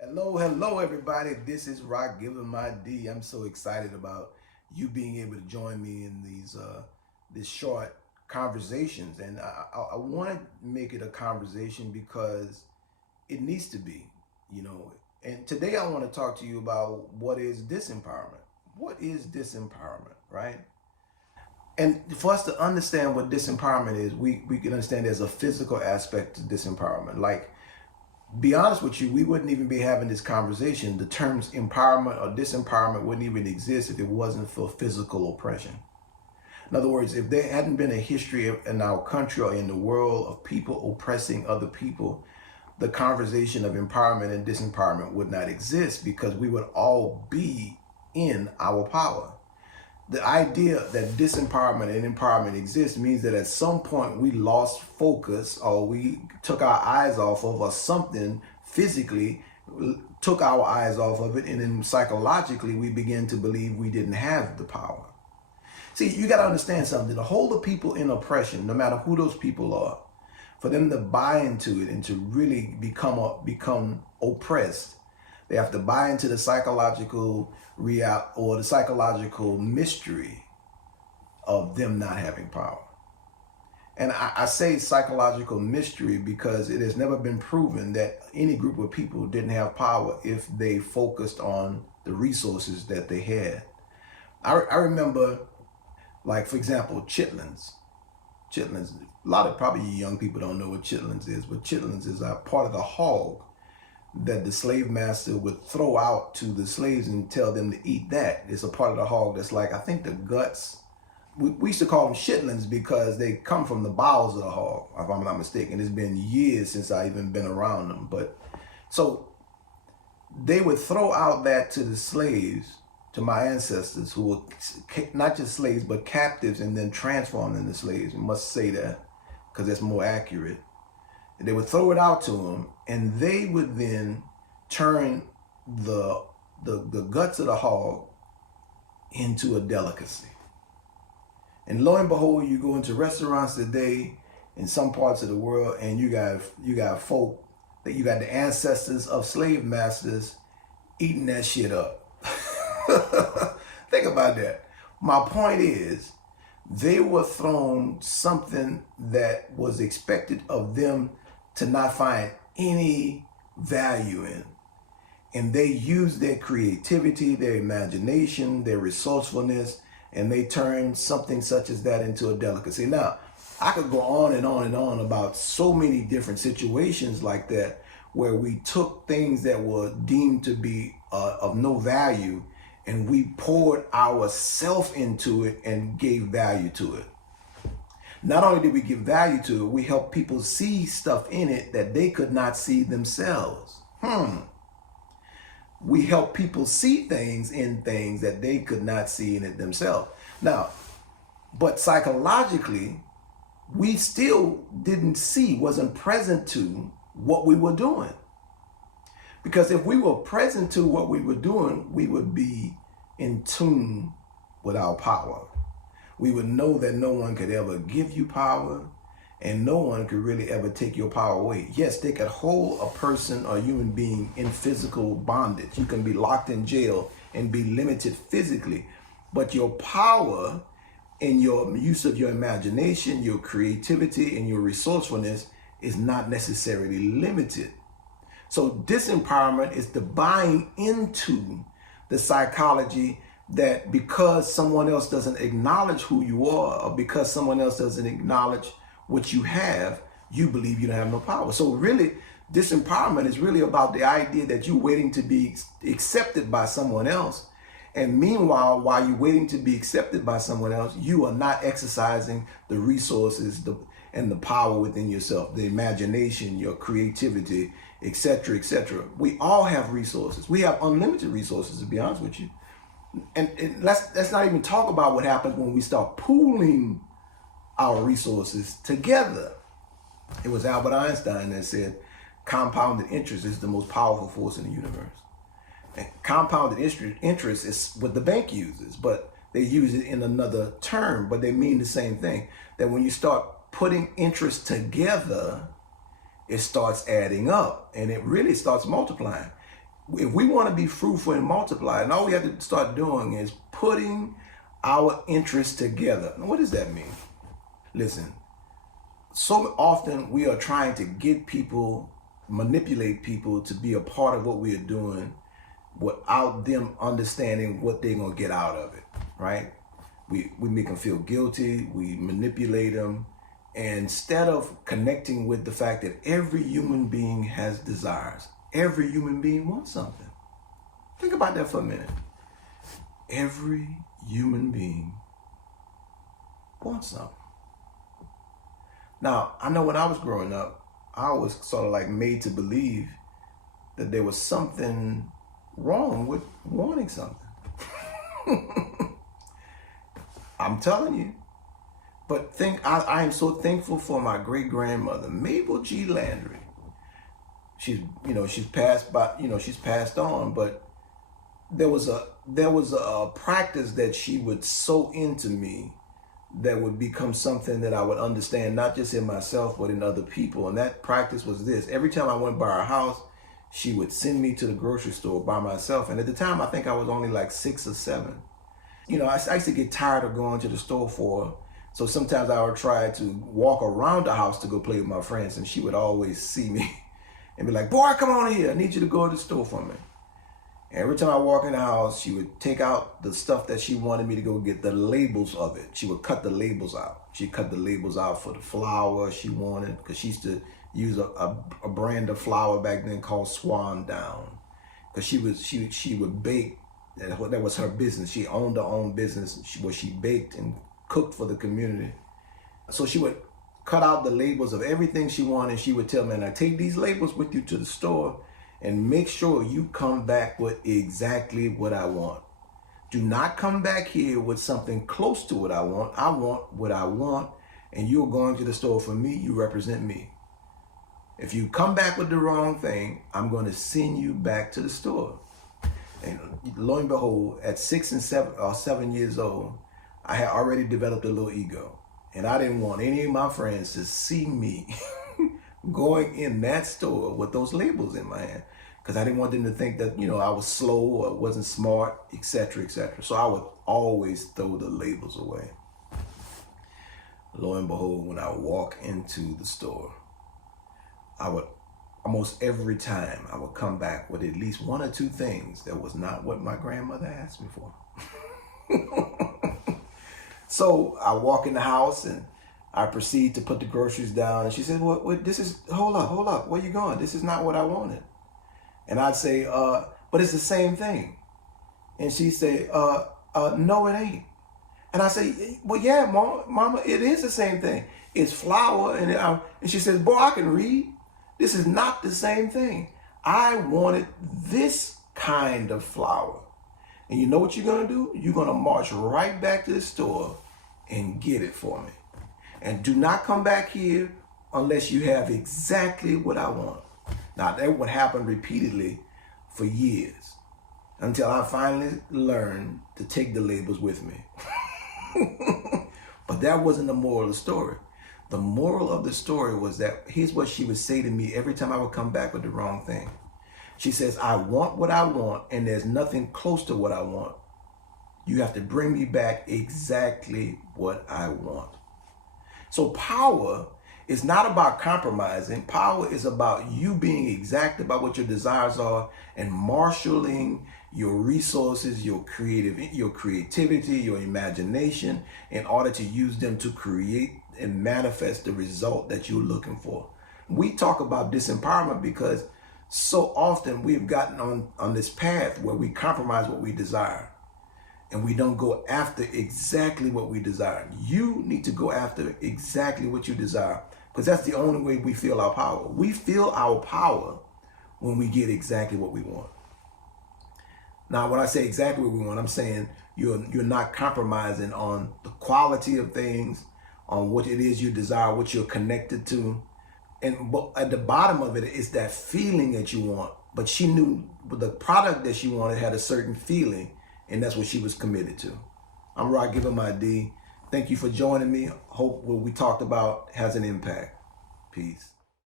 Hello, everybody. This is Ragivah Mahdi. I'm so excited about you being able to join me in this short conversations, and I want to make it a conversation because it needs to be, you know. And today I want to talk to you about what is disempowerment. What is disempowerment, right? And for us to understand what disempowerment is, we can understand there's a physical aspect to disempowerment. Like, be honest with you, we wouldn't even be having this conversation. The terms empowerment or disempowerment wouldn't even exist if it wasn't for physical oppression. In other words, if there hadn't been a history in our country or in the world of people oppressing other people, the conversation of empowerment and disempowerment would not exist because we would all be in our power. The idea that disempowerment and empowerment exists means that at some point we lost focus or we took our eyes off of or something physically took our eyes off of it, and then psychologically we begin to believe we didn't have the power. See, you got to understand something. To hold the people in oppression, no matter who those people are, for them to buy into it and to really become oppressed, they have to buy into the psychological real or the psychological mystery of them not having power. And I say psychological mystery because it has never been proven that any group of people didn't have power if they focused on the resources that they had. I remember, like, for example, chitlins. Chitlins, a lot of probably young people don't know what chitlins is, but chitlins is a part of the hog that the slave master would throw out to the slaves and tell them to eat that. It's a part of the hog that's like, I think the guts. We used to call them chitlins because they come from the bowels of the hog, if I'm not mistaken. It's been years since I even been around them. But so they would throw out that to the slaves, to my ancestors, who were not just slaves, but captives, and then transformed into slaves. I must say that because that's more accurate. They would throw it out to them, and they would then turn the guts of the hog into a delicacy. And lo and behold, you go into restaurants today in some parts of the world, and you got folk that you got the ancestors of slave masters eating that shit up. Think about that. My point is, they were thrown something that was expected of them to not find any value in. And they used their creativity, their imagination, their resourcefulness, and they turned something such as that into a delicacy. Now, I could go on and on and on about so many different situations like that where we took things that were deemed to be of no value and we poured ourself into it and gave value to it. Not only did we give value to it, we helped people see stuff in it that they could not see themselves. We helped people see things in things that they could not see in it themselves. Now, but psychologically, we still didn't see, wasn't present to what we were doing. Because if we were present to what we were doing, we would be in tune with our power. We would know that no one could ever give you power, and no one could really ever take your power away. Yes, they could hold a person or human being in physical bondage. You can be locked in jail and be limited physically, but your power and your use of your imagination, your creativity, and your resourcefulness is not necessarily limited. So disempowerment is the buying into the psychology that because someone else doesn't acknowledge who you are, or because someone else doesn't acknowledge what you have, you believe you don't have no power. So really, disempowerment is really about the idea that you're waiting to be accepted by someone else. And meanwhile, while you're waiting to be accepted by someone else, you are not exercising the resources and the power within yourself, the imagination, your creativity, etc., etc. We all have resources. We have unlimited resources, to be honest with you. And let's not even talk about what happens when we start pooling our resources together. It was Albert Einstein that said compounded interest is the most powerful force in the universe. And compounded interest is what the bank uses, but they use it in another term, but they mean the same thing. That when you start putting interest together, it starts adding up and it really starts multiplying. if we want to be fruitful and multiply, and all we have to start doing is putting our interests together. Now, what does that mean? Listen, so often we are trying to get people, manipulate people to be a part of what we are doing without them understanding what they're going to get out of it, right? We make them feel guilty, we manipulate them, and instead of connecting with the fact that every human being has desires, every human being wants something. Think about that for a minute. Every human being wants something. Now, I know when I was growing up, I was sort of like made to believe that there was something wrong with wanting something. I'm telling you. But I am so thankful for my great grandmother, Mabel G. Landry. She's passed on, but there was a practice that she would sow into me that would become something that I would understand, not just in myself, but in other people. And that practice was this: every time I went by her house, she would send me to the grocery store by myself. And at the time, I think I was only like 6 or 7. I used to get tired of going to the store for her. So sometimes I would try to walk around the house to go play with my friends, and she would always see me and be like, "Boy, come on here. I need you to go to the store for me." And every time I walk in the house, she would take out the stuff that she wanted me to go get, the labels of it. She would cut the labels out. She cut the labels out for the flour she wanted, because she used to use a brand of flour back then called Swan Down, because she would bake. That was her business. She owned her own business where she baked and cooked for the community. So she would cut out the labels of everything she wanted. She would tell me, "Now take these labels with you to the store and make sure you come back with exactly what I want. Do not come back here with something close to what I want. I want what I want, and you're going to the store for me. You represent me. If you come back with the wrong thing, I'm going to send you back to the store." And lo and behold, at 6 and 7 years old, I had already developed a little ego. And I didn't want any of my friends to see me going in that store with those labels in my hand, because I didn't want them to think that, I was slow or wasn't smart, etc., etc. So I would always throw the labels away. Lo and behold, when I walk into the store, almost every time I would come back with at least 1 or 2 things that was not what my grandmother asked me for. So I walk in the house and I proceed to put the groceries down, and she said, "What? Hold up, where you going? This is not what I wanted." And I'd say, "But it's the same thing." And she'd say, "No, it ain't." And I say, "Well, yeah, Mama, it is the same thing. It's flour." And she says, "Boy, I can read. This is not the same thing. I wanted this kind of flour." And you know what you're going to do? You're going to march right back to the store and get it for me. And do not come back here unless you have exactly what I want. Now, that would happen repeatedly for years until I finally learned to take the labels with me. But that wasn't the moral of the story. The moral of the story was that here's what she would say to me every time I would come back with the wrong thing. She says, "I want what I want, and there's nothing close to what I want. You have to bring me back exactly what I want." So power is not about compromising. Power is about you being exact about what your desires are and marshaling your resources, your creativity, your imagination, in order to use them to create and manifest the result that you're looking for. We talk about disempowerment because so often we've gotten on this path where we compromise what we desire and we don't go after exactly what we desire. You need to go after exactly what you desire, because that's the only way we feel our power. We feel our power when we get exactly what we want. Now, when I say exactly what we want, I'm saying you're not compromising on the quality of things, on what it is you desire, what you're connected to. But at the bottom of it is that feeling that you want. But she knew the product that she wanted had a certain feeling, and that's what she was committed to. I'm Ragivah Mahdi. Thank you for joining me. Hope what we talked about has an impact. Peace.